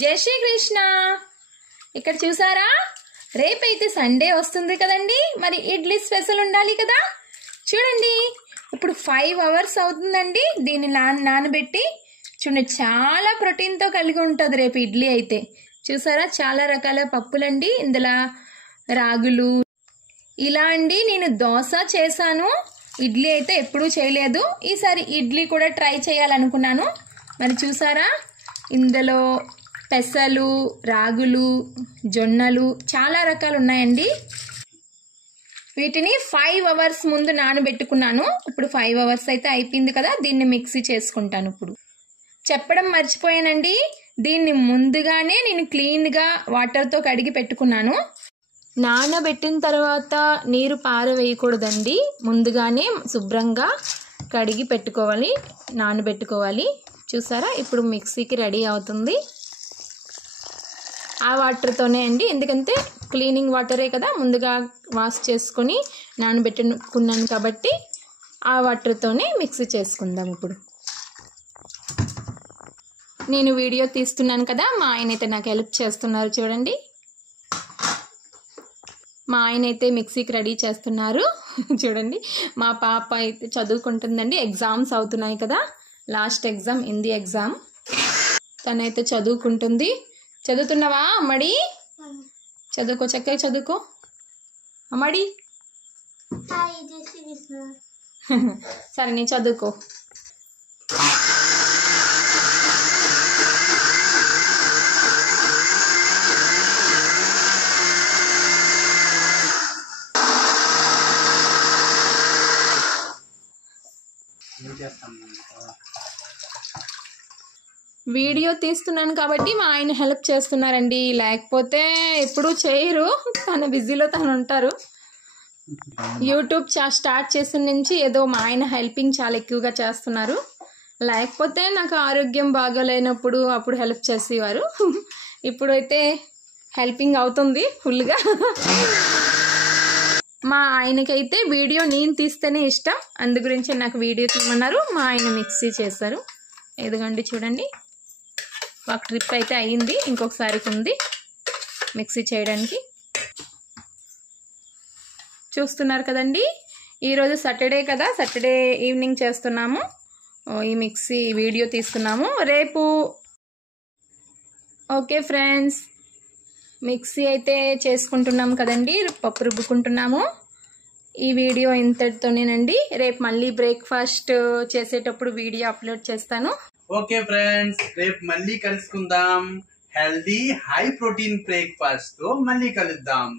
జై శ్రీకృష్ణ. ఇక్కడ చూసారా, రేపైతే సండే వస్తుంది కదండి, మరి ఇడ్లీ స్పెషల్ ఉండాలి కదా. చూడండి, ఇప్పుడు 5 అవర్స్ అవుతుందండి దీన్ని నానబెట్టి. చూడండి, చాలా ప్రోటీన్తో కలిగి ఉంటుంది రేపు ఇడ్లీ అయితే. చూసారా, చాలా రకాల పప్పులండి ఇందులో, రాగులు ఇలా అండి. నేను దోశ చేశాను, ఇడ్లీ అయితే ఎప్పుడూ చేయలేదు. ఈసారి ఇడ్లీ కూడా ట్రై చేయాలనుకున్నాను. మరి చూసారా, ఇందులో పెసలు, రాగులు, జొన్నలు చాలా రకాలు ఉన్నాయండి. వీటిని 5 అవర్స్ ముందు నానబెట్టుకున్నాను. ఇప్పుడు 5 అవర్స్ అయితే అయిపోయింది కదా, దీన్ని మిక్సీ చేసుకుంటాను. ఇప్పుడు చెప్పడం మర్చిపోయానండి, దీన్ని ముందుగానే నేను క్లీన్గా వాటర్తో కడిగి పెట్టుకున్నాను. నానబెట్టిన తర్వాత నీరు పారవేయకూడదండి, ముందుగానే శుభ్రంగా కడిగి పెట్టుకోవాలి, నానబెట్టుకోవాలి. చూసారా, ఇప్పుడు మిక్సీకి రెడీ అవుతుంది. ఆ వాటర్తోనే అండి, ఎందుకంటే క్లీనింగ్ వాటరే కదా, ముందుగా వాష్ చేసుకొని నానబెట్టుకున్నాను కాబట్టి ఆ వాటర్తోనే మిక్సీ చేసుకుందాం. ఇప్పుడు నేను వీడియో తీస్తున్నాను కదా, మా ఆయన అయితే నాకు హెల్ప్ చేస్తున్నారు. చూడండి, మా ఆయన అయితే మిక్సీకి రెడీ చేస్తున్నారు. చూడండి, మా పాప అయితే చదువుకుంటుందండి, ఎగ్జామ్స్ అవుతున్నాయి కదా, లాస్ట్ ఎగ్జామ్ హిందీ ఎగ్జామ్. తనైతే చదువుకుంటుంది. చదువుతున్నావా అమ్మడి? చదువుకో, చక్కగా చదువుకో అమ్మడి. సరే, నీ చదువుకో. వీడియో తీస్తున్నాను కాబట్టి మా ఆయన హెల్ప్ చేస్తున్నారండి, లేకపోతే ఎప్పుడూ చేయరు, తన బిజీలో తను ఉంటారు. యూట్యూబ్ స్టార్ట్ చేసిన నుంచి ఏదో మా ఆయన హెల్పింగ్ చాలా ఎక్కువగా చేస్తున్నారు. లేకపోతే నాకు ఆరోగ్యం బాగోలేనప్పుడు అప్పుడు హెల్ప్ చేసేవారు. ఇప్పుడైతే హెల్పింగ్ అవుతుంది ఫుల్గా. మా ఆయనకైతే వీడియో నేను తీస్తేనే ఇష్టం, అందు గురించి నాకు వీడియో తీయమన్నారు. మా ఆయన మిక్సీ చేశారు. ఎదుగండి చూడండి, ఒక ట్రిప్ అయితే అయ్యింది, ఇంకొకసారికి ఉంది మిక్సీ చేయడానికి. చూస్తున్నారు కదండి, ఈరోజు సాటర్డే కదా, సాటర్డే ఈవినింగ్ చేస్తున్నాము ఈ మిక్సీ వీడియో తీస్తున్నాము. రేపు ఓకే ఫ్రెండ్స్, మిక్సీ అయితే చేసుకుంటున్నాము కదండి, పప్పు రుబ్బుకుంటున్నాము. ఈ వీడియో ఇంతటితోనేనండి. రేపు మళ్ళీ బ్రేక్ఫాస్ట్ చేసేటప్పుడు వీడియో అప్లోడ్ చేస్తాను. ఓకే ఫ్రెండ్స్, రేపు మళ్ళీ కలుసుకుందాం. హెల్దీ హై ప్రోటీన్ బ్రేక్ఫాస్ట్ తో మళ్ళీ కలుద్దాం.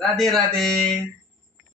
రాధే రాధే.